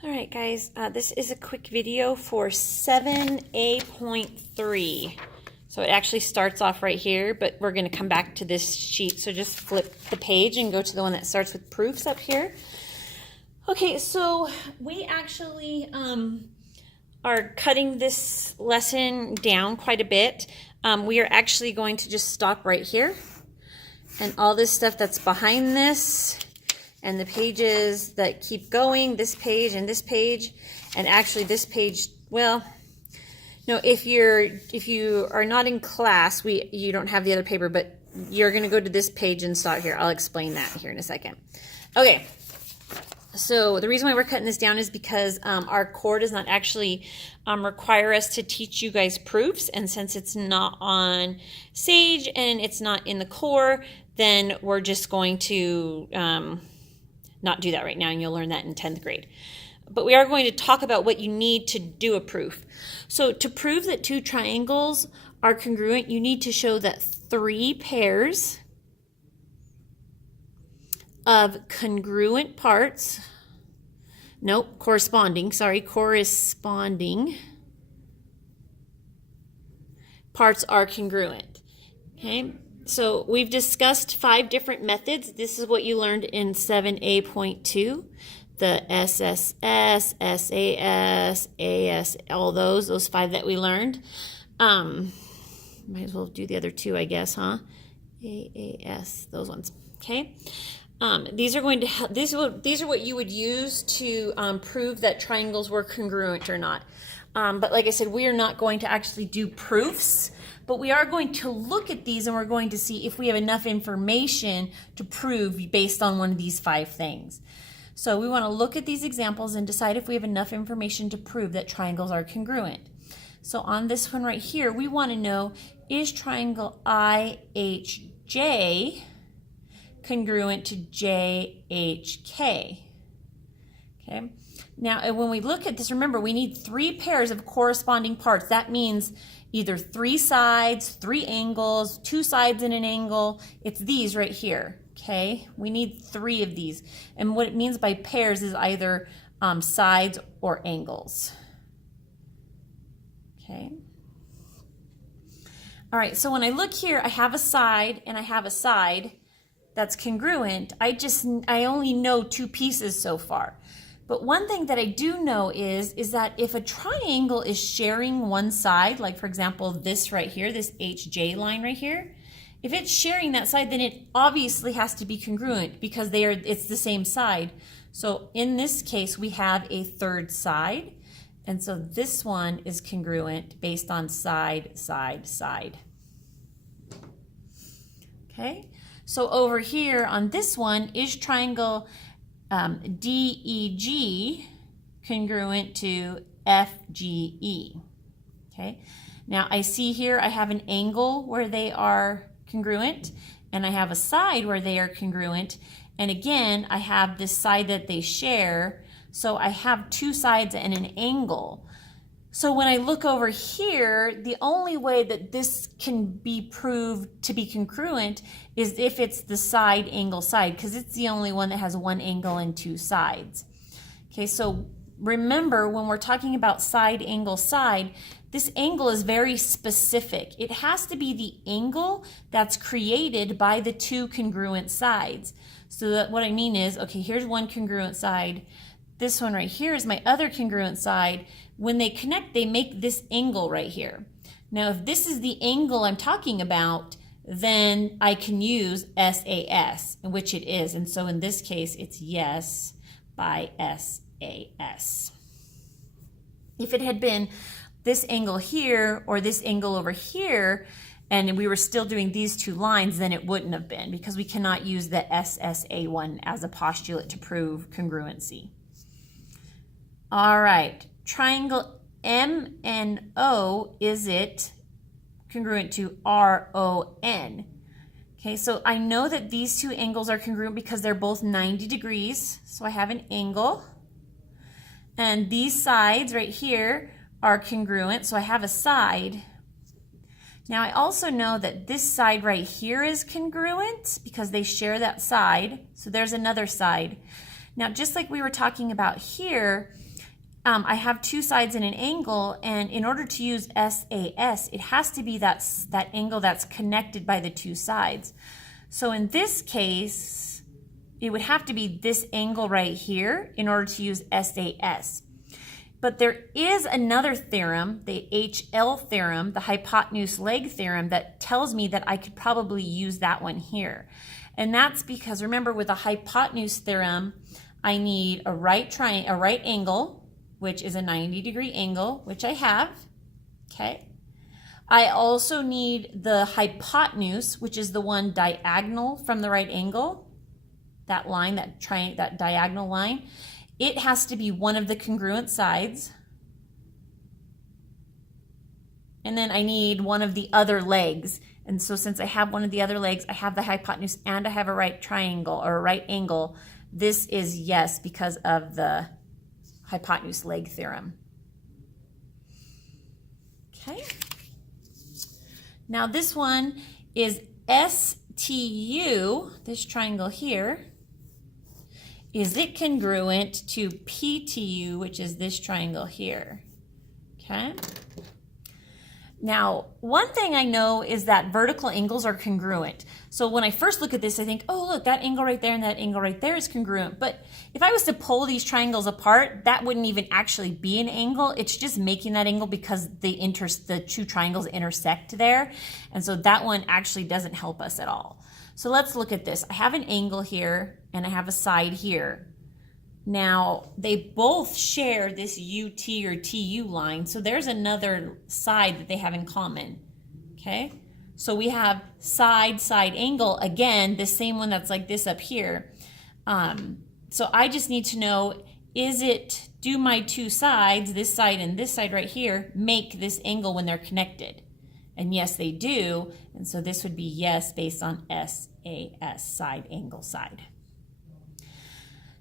All right, guys, this is a quick video for 7A.3. So it actually starts off right here, but we're going to come back to this sheet. So just flip the page and go to the one that starts with proofs up here. Okay, so we actually are cutting this lesson down quite a bit. We are actually going to just stop right here. And all this stuff that's behind this, and the pages that keep going, this page and this page, and actually this page, well, no, if you are not in class, you don't have the other paper, but you're going to go to this page and start here. I'll explain that here in a second. Okay, so the reason why we're cutting this down is because our core does not actually require us to teach you guys proofs, and since it's not on Sage and it's not in the core, then we're just going to not do that right now, and you'll learn that in 10th grade. But we are going to talk about what you need to do a proof. So to prove that two triangles are congruent, you need to show that three pairs of corresponding parts are congruent. Okay, so we've discussed 5 different methods. This is what you learned in 7A.2, the SSS, SAS, AS, all those 5 that we learned. Might as well do the other 2, I guess, huh? AAS, those ones. Okay. These are going to help. These are what you would use to prove that triangles were congruent or not. But like I said, we are not going to actually do proofs, but we are going to look at these and we're going to see if we have enough information to prove based on one of these 5 things. So we want to look at these examples and decide if we have enough information to prove that triangles are congruent. So on this one right here, we want to know, is triangle IHJ congruent to JHK? Okay. Now, when we look at this, remember, we need 3 pairs of corresponding parts. That means either 3 sides, 3 angles, 2 sides and an angle. It's these right here, okay? We need 3 of these. And what it means by pairs is either sides or angles. Okay. All right, so when I look here, I have a side and I have a side that's congruent. I only know 2 pieces so far. But one thing that I do know is that if a triangle is sharing one side, like for example, this right here, this HJ line right here, if it's sharing that side, then it obviously has to be congruent because it's the same side. So in this case, we have a third side. And so this one is congruent based on side, side, side. Okay. So over here on this one, is triangle DEG congruent to FGE? Okay. Now I see here I have an angle where they are congruent, and I have a side where they are congruent. And again, I have this side that they share. So I have 2 sides and an angle. So when I look over here, the only way that this can be proved to be congruent is if it's the side angle side, because it's the only one that has 1 angle and 2 sides. Okay, so remember when we're talking about side angle side, this angle is very specific. It has to be the angle that's created by the 2 congruent sides. So that what I mean is, okay, here's one congruent side. This one right here is my other congruent side. When they connect, they make this angle right here. Now, if this is the angle I'm talking about, then I can use SAS, which it is. And so in this case, it's yes by SAS. If it had been this angle here or this angle over here, and we were still doing these 2 lines, then it wouldn't have been, because we cannot use the SSA one as a postulate to prove congruency. All right, triangle MNO, is it congruent to RON? Okay, so I know that these 2 angles are congruent because they're both 90 degrees. So I have an angle. And these sides right here are congruent, so I have a side. Now I also know that this side right here is congruent because they share that side. So there's another side. Now just like we were talking about here, I have two sides in an angle, and in order to use SAS, it has to be that angle that's connected by the two sides. So in this case, it would have to be this angle right here in order to use SAS. But there is another theorem, the HL theorem, the Hypotenuse Leg Theorem, that tells me that I could probably use that one here. And that's because, remember, with a hypotenuse theorem, I need a right angle, which is a 90-degree angle, which I have, okay? I also need the hypotenuse, which is the one diagonal from the right angle, that line, that diagonal line. It has to be one of the congruent sides. And then I need one of the other legs. And so since I have one of the other legs, I have the hypotenuse and I have a right triangle or a right angle. This is yes because of the Hypotenuse Leg Theorem. Okay. Now this one is STU, this triangle here. Is it congruent to PTU, which is this triangle here? Okay. Now, one thing I know is that vertical angles are congruent. So when I first look at this, I think, oh, look, that angle right there and that angle right there is congruent. But if I was to pull these triangles apart, that wouldn't even actually be an angle. It's just making that angle because the two triangles intersect there. And so that one actually doesn't help us at all. So let's look at this. I have an angle here and I have a side here. Now, they both share this UT or TU line, so there's another side that they have in common, okay? So we have side angle, again, the same one that's like this up here. So I just need to know, do my two sides, this side and this side right here, make this angle when they're connected? And yes, they do, and so this would be yes based on SAS, side, angle, side.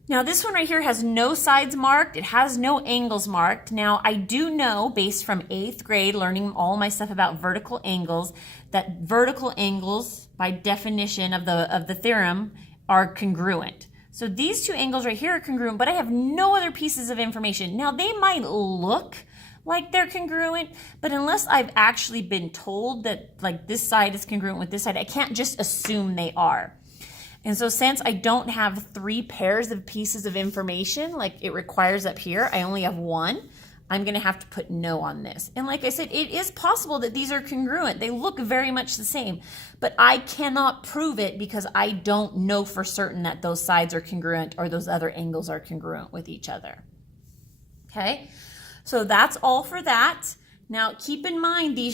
Now this one right here has no sides marked, it has no angles marked. Now I do know, based from 8th grade, learning all my stuff about vertical angles, that vertical angles, by definition of the theorem, are congruent. So these two angles right here are congruent, but I have no other pieces of information. Now they might look like they're congruent, but unless I've actually been told that like this side is congruent with this side, I can't just assume they are. And so since I don't have 3 pairs of pieces of information like it requires up here, I only have 1, I'm gonna have to put no on this. And like I said, it is possible that these are congruent. They look very much the same, but I cannot prove it because I don't know for certain that those sides are congruent or those other angles are congruent with each other. Okay, so that's all for that. Now keep in mind the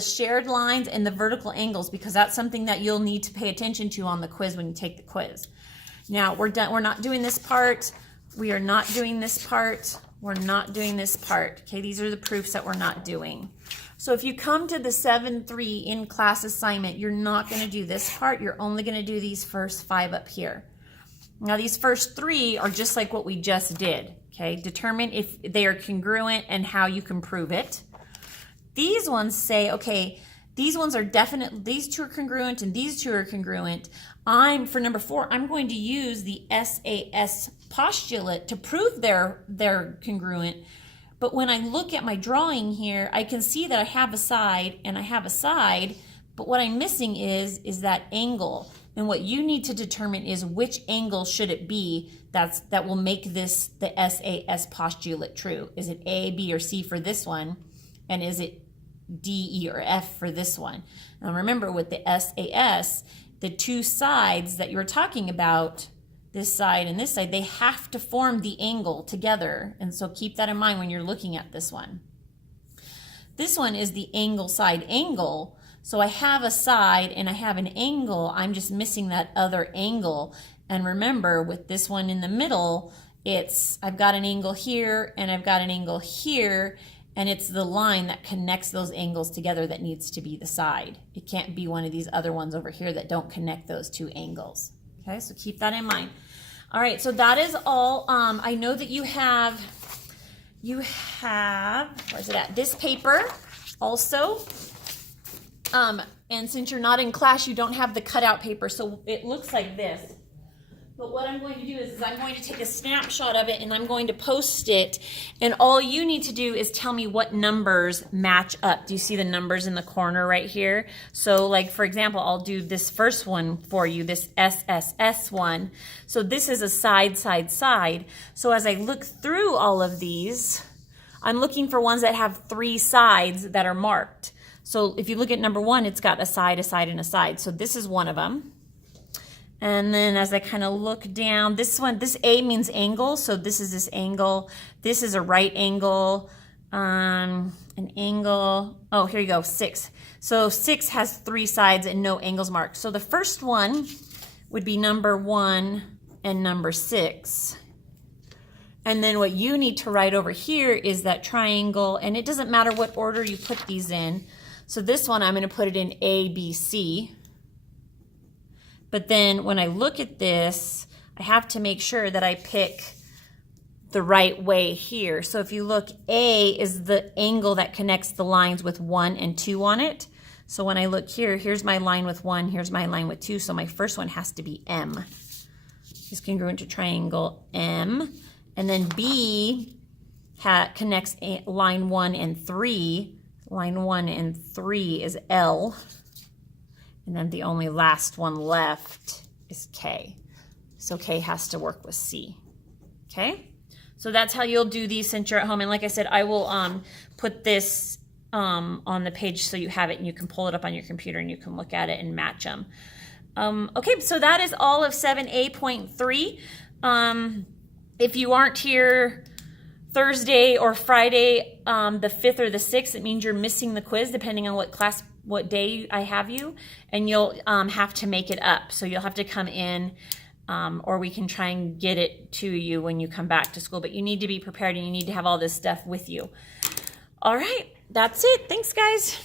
shared lines and the vertical angles because that's something that you'll need to pay attention to on the quiz when you take the quiz. Now we're done. We're not doing this part. We are not doing this part. We're not doing this part. Okay, these are the proofs that we're not doing. So if you come to the 7.3 in-class assignment, you're not going to do this part. You're only going to do these first 5 up here. Now these first 3 are just like what we just did. Okay, determine if they are congruent and how you can prove it. These ones say, okay, these ones are definite, these two are congruent and these two are congruent. For number 4, I'm going to use the SAS postulate to prove they're congruent. But when I look at my drawing here, I can see that I have a side and I have a side, but what I'm missing is that angle. And what you need to determine is which angle should it be that will make this, the SAS postulate, true. Is it A, B, or C for this one? And is it D, E, or F for this one? Now remember, with the SAS, the two sides that you were talking about, this side and this side, they have to form the angle together. And so keep that in mind when you're looking at this one. This one is the angle side angle. So I have a side and I have an angle. I'm just missing that other angle. And remember, with this one in the middle, I've got an angle here and I've got an angle here. And it's the line that connects those angles together that needs to be the side. It can't be one of these other ones over here that don't connect those two angles. Okay, so keep that in mind. All right, so that is all. I know that you have, where's it at? This paper also. And since you're not in class, you don't have the cutout paper. So it looks like this. But what I'm going to do is I'm going to take a snapshot of it and I'm going to post it. And all you need to do is tell me what numbers match up. Do you see the numbers in the corner right here? So like, for example, I'll do this first one for you, this SSS one. So this is a side, side, side. So as I look through all of these, I'm looking for ones that have 3 sides that are marked. So if you look at number 1, it's got a side, and a side. So this is one of them. And then as I kind of look down, this one, this A means angle. So this is this angle. This is a right angle, an angle. Oh, here you go, 6. So 6 has 3 sides and no angles marked. So the first one would be number 1 and number 6. And then what you need to write over here is that triangle, and it doesn't matter what order you put these in. So this one, I'm going to put it in A, B, C. But then when I look at this, I have to make sure that I pick the right way here. So if you look, A is the angle that connects the lines with 1 and 2 on it. So when I look here, here's my line with 1, here's my line with 2. So my first one has to be M. Is congruent to triangle M. And then B connects line 1 and 3. Line 1 and 3 is L. And then the only last one left is K. So K has to work with C. Okay? So that's how you'll do these since you're at home. And like I said, I will put this on the page so you have it and you can pull it up on your computer and you can look at it and match them. Okay, so that is all of 7A.3. If you aren't here Thursday or Friday, the 5th or the 6th, it means you're missing the quiz depending on what day I have you, and you'll have to make it up. So you'll have to come in, or we can try and get it to you when you come back to school, but you need to be prepared and you need to have all this stuff with you. All right, that's it. Thanks, guys.